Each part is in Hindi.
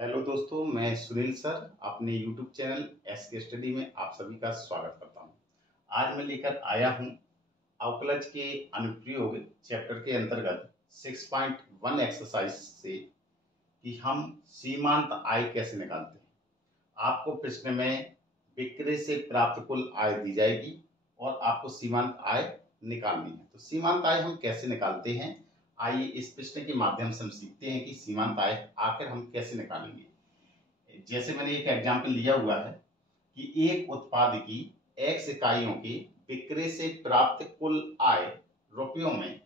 हेलो दोस्तों, मैं सुनील सर अपने यूट्यूब चैनल एसके स्टडी में आप सभी का स्वागत करता हूं। आज मैं लेकर आया हूं अवकलज के अनुप्रयोग चैप्टर के अंतर्गत 6.1 एक्सरसाइज से कि हम सीमांत आय कैसे निकालते हैं। आपको प्रश्न में विक्रय से प्राप्त कुल आय दी जाएगी और आपको सीमांत आय निकालनी है। तो सीमांत आय हम कैसे निकालते हैं, आइए इस प्रश्न के माध्यम से हम सीखते हैं कि सीमांत आय आखिर हम कैसे निकालेंगे। जैसे मैंने एक एग्जाम्पल लिया हुआ है कि एक उत्पाद की x इकाइयों की विक्रय से प्राप्त कुल आय रुपयों में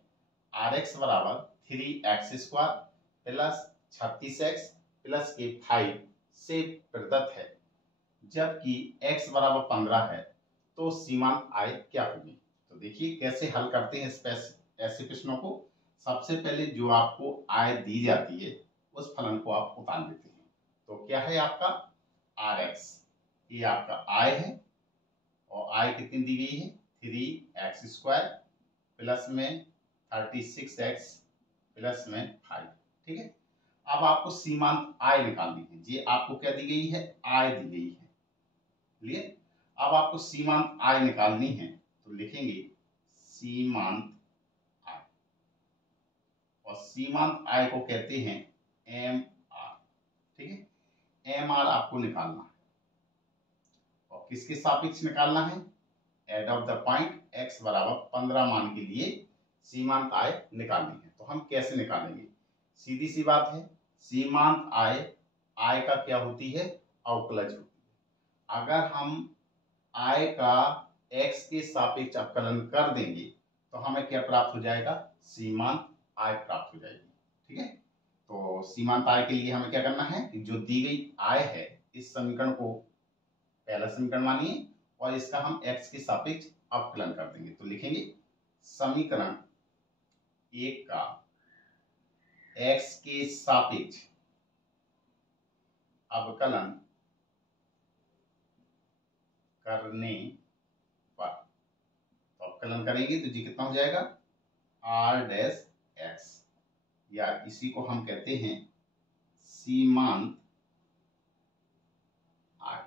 Rx बराबर 3x² प्लस 36x प्लस के 5 से प्रदत्त है, जबकि x बराबर 15 है, तो सीमांत आय क्या होगी। तो देखिए कैसे हल करते हैं ऐसे प्रश्नों को। सबसे पहले जो आपको आय दी जाती है उस फलन को आप उतार देते हैं। तो क्या है आपका Rx, ये आपका आय है और आय कितनी दी गई है 3x² प्लस में 36x प्लस में 5। ठीक है, अब आपको सीमांत आय निकालनी है। ये आपको क्या दी गई है, आय दी गई है। लिए अब आपको सीमांत आय निकालनी है तो लिखेंगे सीमांत आय, और सीमांत आय को कहते हैं एम आर। ठीक है, एम आर आपको निकालना है और किसके सापेक्ष निकालना है, at of the point x बराबर 15 मान के लिए सीमांत आय निकालनी है। तो हम कैसे निकालेंगे, सीधी सी बात है, सीमांत आय आय का क्या होती है, अवकलज होती है। अगर हम आय का x के सापेक्ष अवकलन कर देंगे तो हमें क्या प्राप्त हो जाएगा, सीमांत आय प्राप्त हो जाएगी। ठीक है, तो सीमांत आय के लिए हमें क्या करना है, जो दी गई आय है इस समीकरण को पहला समीकरण मानिए और इसका हम x के सापेक्ष अवकलन कर देंगे। तो लिखेंगे समीकरण एक का x के सापेक्ष अवकलन करने पर, तो अवकलन करेंगे तो जी कितना हो जाएगा r डैश x, या इसी को हम कहते हैं सीमांत आय।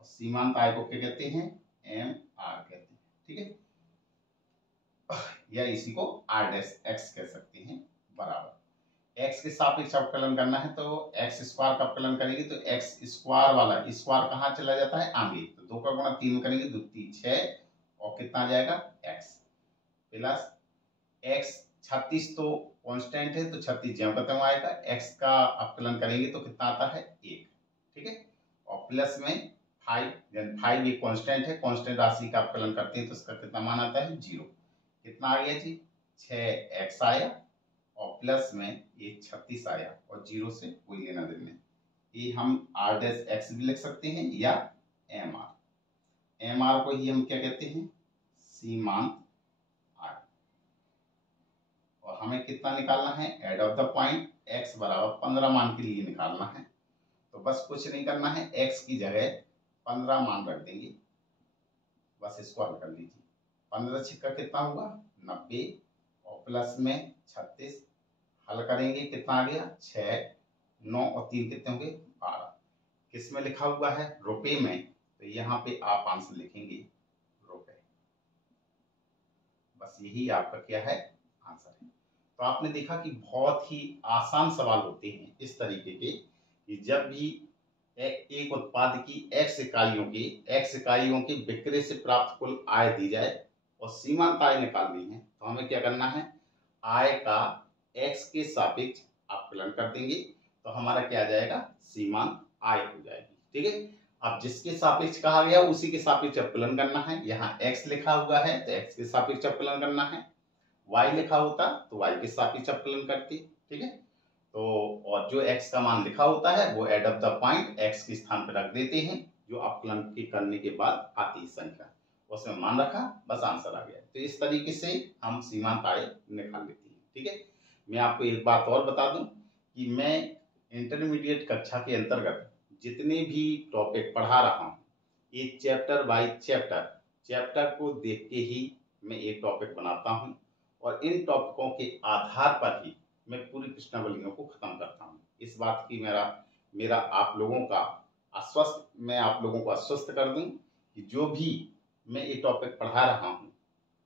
और सीमांत आय को क्या कहते हैं, एम आर कहते हैं। ठीक है, या इसी को r डैश x कह सकते हैं, बराबर x के सापेक्ष अवकलन करना है तो x² का अवकलन करेंगे तो x² वाला स्क्वायर कहाँ चला जाता है, आगे, तो 2 का गुणा 3 में करेंगे 2 3 6 और कितना आ जाएगा x प्लस x 36 तो कांस्टेंट है तो 36 ज्यों का त्यों आएगा, x का अवकलन करेंगे तो कितना आता है 1। ठीक है, और प्लस में 5, 5 एक कांस्टेंट है, कांस्टेंट राशि का अवकलन करते हैं तो इसका कितना मान आता है 0। कितना आ गया जी, 6x आया और प्लस में ये 36 आया और 0 से कोई लेना देना। ये हम r डैश x भी लिख सकते हैं या एम आर। एम आर को ही हम क्या कहते हैं, सीमांत आय। और हमें कितना निकालना है, at of the point x बराबर 15 मान के लिए निकालना है। तो बस कुछ नहीं करना है, x की जगह 15 मान रख देंगे, बस इसको हल कर लीजिए। 15 छिक्का कितना हुआ 90 और प्लस में 36, हल करेंगे कितना आ गया 6, 9 और 3 कितने होंगे 12। किस में लिखा हुआ है, रुपए में, तो यहाँ पे आप आंसर लिखेंगे रुपए। बस यही आपका क्या है, आंसर है। तो आपने देखा कि बहुत ही आसान सवाल होते हैं इस तरीके के कि जब भी एक उत्पाद की x इकाइयों की विक्रय से प्राप्त कुल आय दी जाए और सीमांत आय निकालनी है तो हमें क्या करना है, आय का x के सापेक्ष अवकलन कर देंगे तो हमारा क्या आ जाएगा, सीमांत आय हो जाएगी। ठीक है, अब जिसके सापेक्ष कहा गया उसी के सापेक्ष अवकलन करना है। यहाँ x लिखा हुआ है तो x के सापेक्ष अवकलन करना है, y लिखा होता तो y के सापेक्ष अवकलन करते। ठीक है, तो और जो x का मान लिखा होता है वो at of the point x के स्थान पर रख देते हैं, जो अवकलन के करने के बाद आती है संख्या उसमें मान रखा, बस आंसर आ गया। तो इस तरीके से हम सीमांत आय निकाल लेते हैं। ठीक है, मैं आपको एक बात और बता दूं कि मैं इंटरमीडिएट कक्षा के अंतर्गत जितने भी टॉपिक पढ़ा रहा हूँ ये चैप्टर बाय चैप्टर को देख के ही मैं एक टॉपिक बनाता हूँ और इन टॉपिकों के आधार पर ही मैं पूरी प्रश्नावलियों को खत्म करता हूँ। इस बात की मेरा मेरा आप लोगों का मैं आप लोगों को आश्वस्त कर दूं कि जो भी मैं ये टॉपिक पढ़ा रहा हूँ,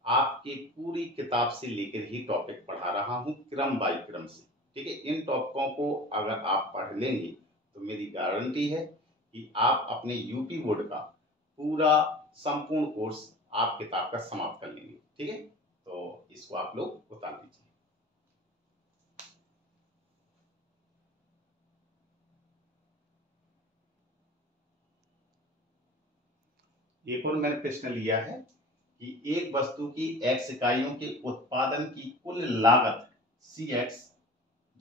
आपकी पूरी किताब से लेकर ही टॉपिक पढ़ा रहा हूँ, क्रम बाय क्रम से। ठीक है, इन टॉपिकों को अगर आप पढ़ लेंगे तो मेरी गारंटी है कि आप अपने यूपी बोर्ड का पूरा संपूर्ण कोर्स आप किताब का समाप्त कर लेंगे। ठीक है, तो इसको आप लोग उतार लीजिए। एक और मैंने प्रश्न लिया है कि एक वस्तु की x इकाइयों के उत्पादन की कुल लागत CX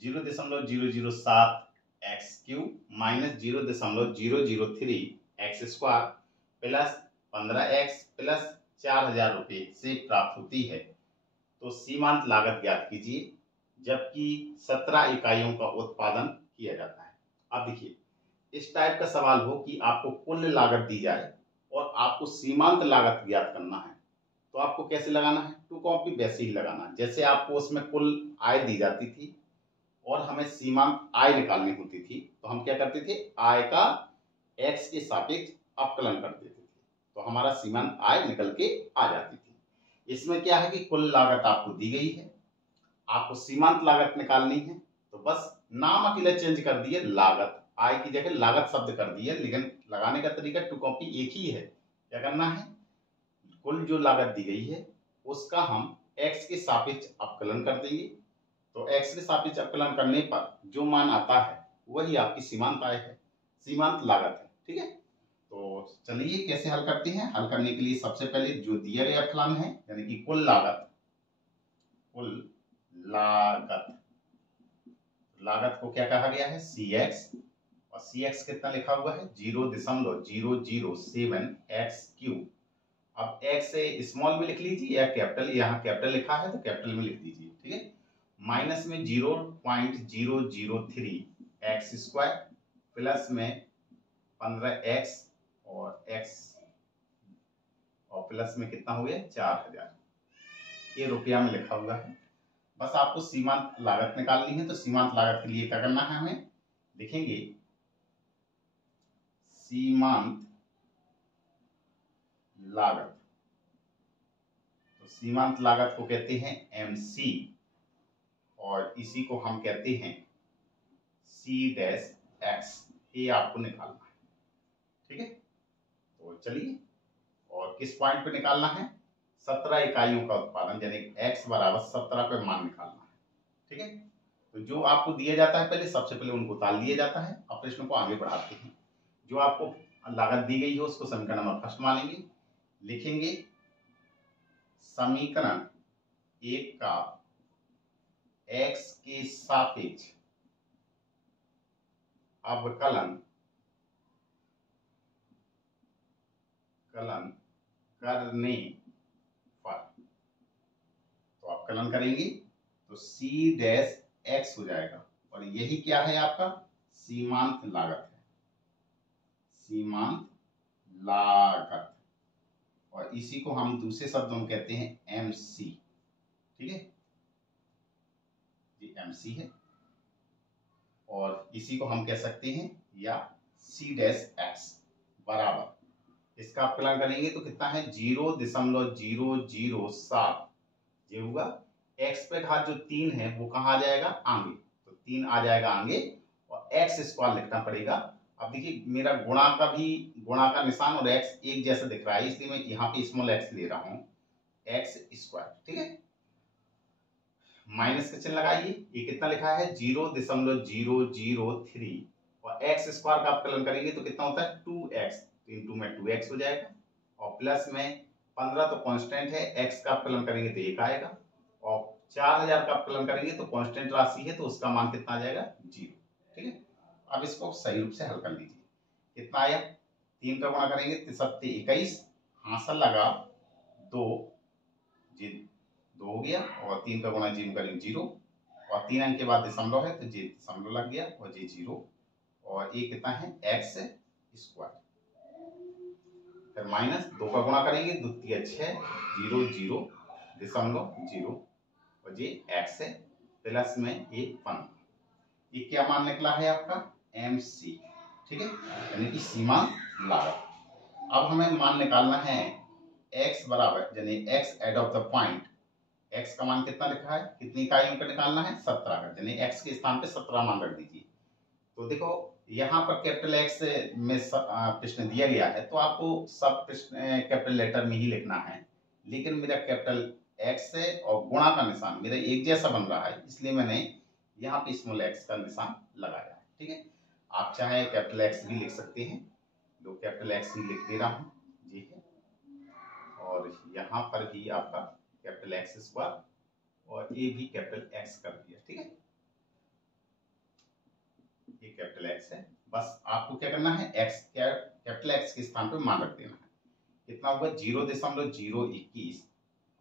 0.007 x³ minus 0.003 x² plus 15x plus 4000 रुपये से प्राप्त होती है, तो सीमांत लागत ज्ञात कीजिए जबकि 17 इकाइयों का उत्पादन किया जाता है। अब देखिए, इस टाइप का सवाल हो कि आपको कुल लागत दी जाए और आपको सीमांत लागत ज्ञात करना है, तो आपको कैसे लगाना है? टू कॉपी वैसे ही लगाना है जैसे आपको उसमें कुल आय दी जाती थी और हमें सीमांत आय निकालनी होती थी, तो हम क्या करते थे? आय का x के सापेक्ष अवकलन कर देते थे, तो हमारा सीमांत आय निकल के आ जाती थी। इसमें क्या है कि कुल लागत आपको दी गई है, आपको सीमांत लागत निकालनी है, तो बस नाम अकेले चेंज कर दिए, लागत, आय की जगह लागत शब्द कर दिए, लेकिन लगाने का तरीका टू कॉपी एक ही है। क्या करना है? कुल जो लागत दी गई है उसका हम x के सापेक्ष अवकलन कर देंगे, तो x के सापेक्ष अवकलन करने पर जो मान आता है वही आपकी सीमांत आय है, सीमांत लागत है। ठीक है, तो चलिए कैसे हल करते हैं। हल करने के लिए सबसे पहले जो दिया गया फलन है यानी कि कुल लागत लागत को क्या कहा गया है? CX, और CX कितना लिखा हुआ है? 0.007 x³। अब x से स्मॉल में लिख लीजिए या कैपिटल, यहाँ कैपिटल लिखा है तो कैपिटल में लिख दीजिए। ठीक है, माइनस में 0.003 x² प्लस में 15x और x और प्लस में कितना हो गया? 4000। ये रुपया में लिखा हुआ है। बस आपको सीमांत लागत निकालनी है, तो सीमांत लागत के लिए क्या करना है? हमें लिखेंगे सीमांत लागत, तो सीमांत लागत को कहते हैं MC और इसी को हम कहते हैं C-X। ये आपको निकालना है। ठीक है, तो चलिए, और किस पॉइंट पे निकालना है? 17 इकाइयों का उत्पादन यानी x बराबर 17 पे मान निकालना है। ठीक है, तो जो आपको दिया जाता है पहले सबसे पहले उनको उतार लिया जाता है। अब प्रश्न को आगे बढ़ाते हैं। जो आपको लागत दी गई है उसको समीकरण नंबर फर्स्ट मानेंगे, लिखेंगे समीकरण 1 का x के सापेक्ष अवकलन करने पर, तो अवकलन करेंगे तो C-X हो जाएगा, और यही क्या है? आपका सीमांत लागत है, सीमांत लागत, और इसी को हम दूसरे शब्दों में कहते हैं MC। ठीक है, ये MC है, और इसी को हम कह सकते हैं या C-X बराबर, इसका अवकलन करेंगे तो कितना है? 0.007। ये होगा x पे घात जो 3 है वो कहाँ आ जाएगा? आगे, तो 3 आ जाएगा आगे और x² लिखना पड़ेगा। अब देखिए मेरा गुणा का निशान और x एक जैसा दिख रहा है, इसलिए मैं यहाँ पे स्मॉल x ले रहा हूँ, x²। ठीक है, माइनस का चिन्ह लगाइए, ये कितना लिखा है? 0.003, और x² का अवकलन करेंगे तो कितना होता है? 2x, तो इंटू में 2x हो जाएगा, और प्लस में 15 तो कांस्टेंट है, x का अवकलन करेंगे तो 1 आएगा, और 4000 का अवकलन करेंगे तो कांस्टेंट राशि है तो उसका मान कितना आ जाएगा? 0। ठीक है, अब इसको सही रूप से हल कर लीजिए। कितना आया? 3 का गुणा करेंगे तो 7 21, हासिल लगा 2, जी 2 हो गया, और 3 का गुणा जी करेंगे 0, और 3 अंक के बाद दशमलव है तो जी दशमलव लग गया, और जी 0, और ये कितना है? x²। फिर माइनस 2 का गुणा करेंगे, 2 3 6, 0 0 दशमलव 0, और ये x है, प्लस में 1 15। ये क्या मान निकला है आपका MC, ठीक है, यानी कि सीमांत लागत। अब हमें मान निकालना है x बराबर, यानी x at of the point, x का मान कितना लिखा है, कितनी इकाइयों का निकालना है, 17 का, यानी x के स्थान पे 17 मान रख दीजिए। तो देखो यहाँ पर कैपिटल X में प्रश्न दिया गया है तो आपको सब प्रश्न कैपिटल लेटर में ही लिखना है, लेकिन मेरा कैपिटल X है और गुणा का निशान मेरा एक जैसा बन रहा है, इसलिए मैंने यहाँ पे स्मॉल x का निशान लगाया है, ठीक है। आप चाहे कैपिटल X भी लिख सकते हैं, तो कैपिटल X ही लिख दे रहा हूँ जी है, और यहाँ पर भी आपका कैपिटल X स्क्वायर और ये भी कैपिटल X कर दिया, ठीक है। ये कैपिटल X है, बस आपको क्या करना है, कैपिटल X के स्थान पे मान रख देना है। कितना होगा 0.021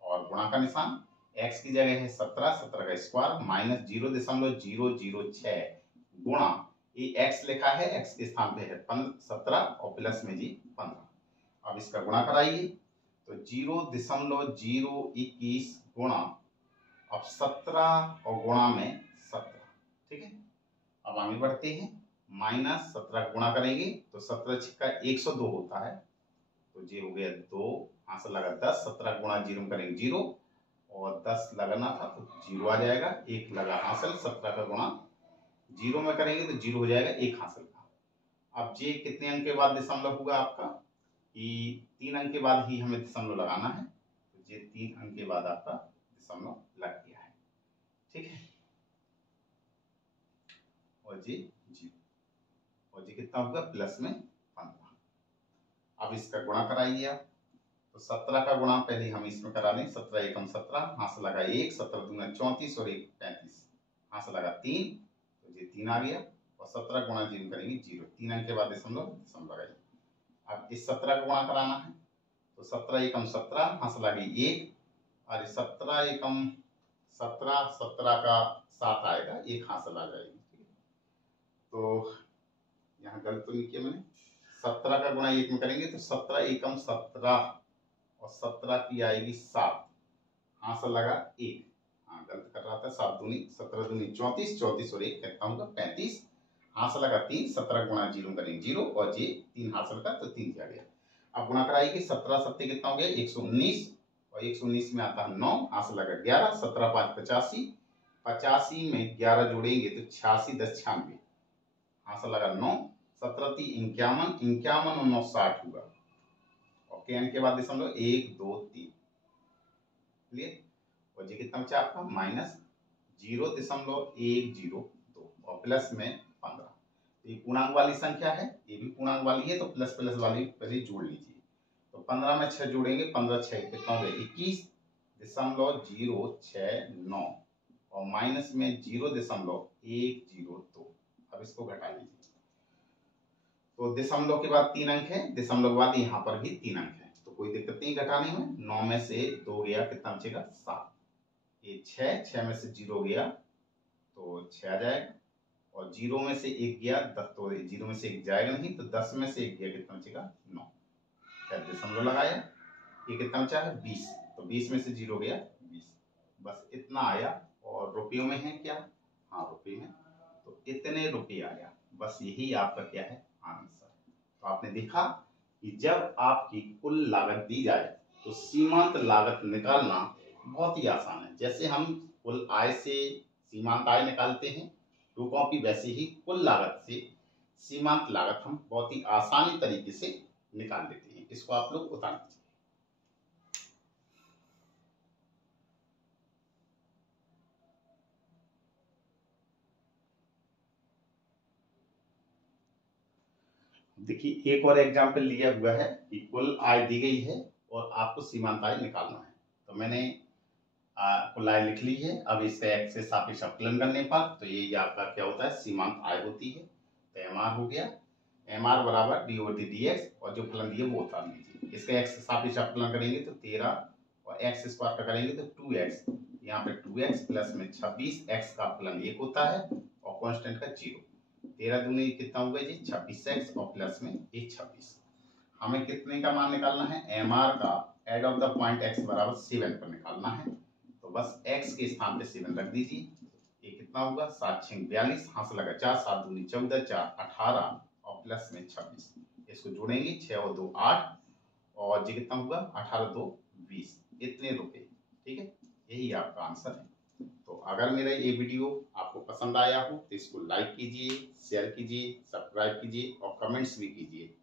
और गुणा का निशान, x की जगह है 17, 17 का स्क्वायर माइनस 0.006 गुणा ये x लिखा है, x के स्थान पे है 17 और प्लस में जी 15। अब इसका गुणा कराइए तो 0.021 गुणा अब 17 और गुणा में 17, ठीक है। अब आगे बढ़ते हैं, माइनस 17 गुणा करेंगे तो 17 छिक्का 102 होता है, तो ये हो गया 2, आंसर लगा 10, 17 गुणा 0 करेंगे 0 और 10 लगाना था तो 0 आ जाएगा, 1 लगा हासिल, 17 का गुणा 0 में करेंगे तो 0 हो जाएगा, 1 हासिल का। अब ये कितने अंक के बाद दशमलव होगा आपका, कि 3 अंक के बाद ही हमें दशमलव लगाना है, तो ये 3 अंक के बाद आपका दशमलव लग गया है, ठीक है। और जी कितना होगा प्लस में 15। अब इसका गुणा कराइए आप, तो 17 का गुणा पहले हम इसमें करा लें, 17 एकम 17, हाथ से लगा 1, 17 दूना 34 और 1 35, हाथ से लगा 3, तो ये 3 आ गया, और 17 गुणा 0 करेंगे 0, 3 अंक के बाद दशमलव लगाइए। अब इस 17 का गुणा कराना है, तो 17 एकम 17, हाथ से लगे 1 और 17 एकम 17, 17 का 7 आएगा, 1 हासिल आ जाएगी, तो यहाँ गलत तो नहीं किया मैंने, 17 का गुणा 1 में करेंगे तो 17 एकम 17 और 17 की आएगी 7, हासिल लगा 1, हाँ गलत कर रहा था, 7 दूनी 17 दूनी 34, 34 और 1 कितना होगा 35, हासिल लगा 3, 17 गुणा 0 करेंगे 0 और ये 3 हासिल का तो 3 किया गया। अब गुणा कराइए, 17 सत्ते कितना हो गया 119 और 119 में आता है 9, हासिल लगा 11, 17 5 85, 85 में 11 जोड़ेंगे तो 86 10 96, हासिल लगा 9, 17 3 51, 51 और 9 60 हुआ, और के के बाद दशमलव 1 2 3, क्लियर। और ये कितना बचा आपका माइनस 0.102 और प्लस में 15, तो ये पूर्णांक वाली संख्या है, ये भी पूर्णांक वाली है, तो प्लस प्लस वाली पहले जोड़ लीजिए, तो 15 में 6 जोड़ेंगे, 15 6 कितना हो गया 21.069 और माइनस में 0.102। अब इसको घटा लीजिए, तो दशमलव के बाद 3 अंक है, दशमलव के बाद यहाँ पर भी 3 अंक है, तो कोई दिक्कत नहीं घटाने में। 9 में से 2 गया कितना बचेगा 7, ये 6 में से 0 गया तो 6 आ जाएगा, और 0 में से 1 गया 10, तो 0 में से 1 जाएगा नहीं, तो 10 में से 1 गया कितना बचेगा 9, दशमलव लगाया, ये कितना बचा है 20, तो 20 में से 0 गया 20, बस इतना आया। और रुपयों में है क्या, हाँ रुपये में, तो इतने रुपये आया, बस यही आपका क्या है आंसर। तो आपने देखा कि जब आपकी कुल लागत दी जाए तो सीमांत लागत निकालना बहुत ही आसान है। जैसे हम कुल आय से सीमांत आय निकालते हैं टू कॉपी, वैसे ही कुल लागत से सीमांत लागत हम बहुत ही आसानी तरीके से निकाल लेते हैं। इसको आप लोग उतार दीजिए। देखिए एक और एग्जाम्पल लिया हुआ है कि कुल आय दी गई है और आपको सीमांत आय निकालना है, तो मैंने कुल आय लिख ली है। अब इसका x से सापेक्ष अवकलन करने पर तो ये आपका क्या होता है सीमांत आय होती है, तो mr हो गया, mr बराबर d/dx और जो फलन दिए वो उतार लीजिए। इसका x से सापेक्ष अवकलन करेंगे तो 13 और x स्क्वायर का करेंगे तो 2x, यहाँ पे 2x प्लस में 26, x का फलन 1 होता है और कांस्टेंट का 0, 13 दूनी कितना होगा जी 26x और प्लस में 1 26। हमें कितने का मान निकालना है, mr का at of the point x बराबर 7 पर निकालना है, तो बस x के स्थान पे 7 रख दीजिए, ये कितना कितना होगा 7 6 42, हाथ से लगा 4 7 दूनी 14, 4 18 और प्लस में 26। इसको जोड़ेंगे 6 और 2 8 और ये कितना होगा 18 2 20, इतने रुपए। ठीक है, यही आपका आंसर है। तो अगर मेरा ये वीडियो आपको पसंद आया हो तो इसको लाइक कीजिए, शेयर कीजिए, सब्सक्राइब कीजिए और कमेंट्स भी कीजिए।